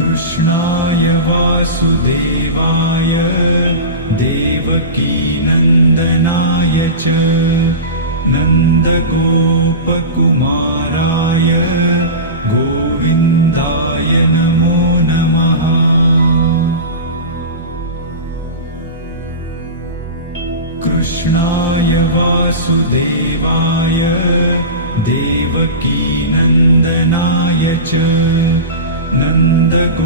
कृष्णाय वासुदेवाय देवकीनन्दनाय च नन्दगोपकुमाराय गोविन्दाय नमो नमः। कृष्णाय वासुदेवाय देवकीनन्दनाय च नन्दगोपकुमाराय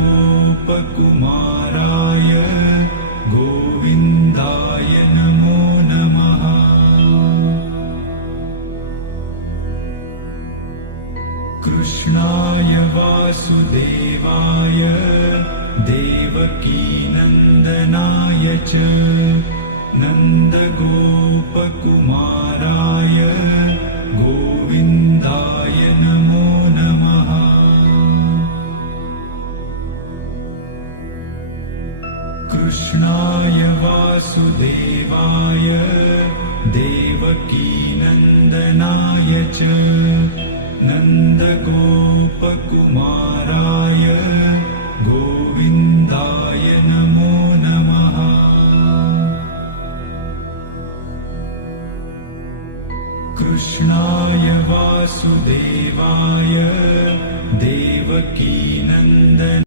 गोविन्दाय नमो नमः। कृष्णाय वासुदेवाय देवकीनन्दनाय च नन्दगोपकुमाराय गोविन्दाय नमो नमः। कृष्णाय वासुदेवाय देवकीनन्दनाय च नन्दगोपकुमाराय गोविन्दाय नमो नमः। कृष्णाय वासुदेवाय देवकीनन्दनाय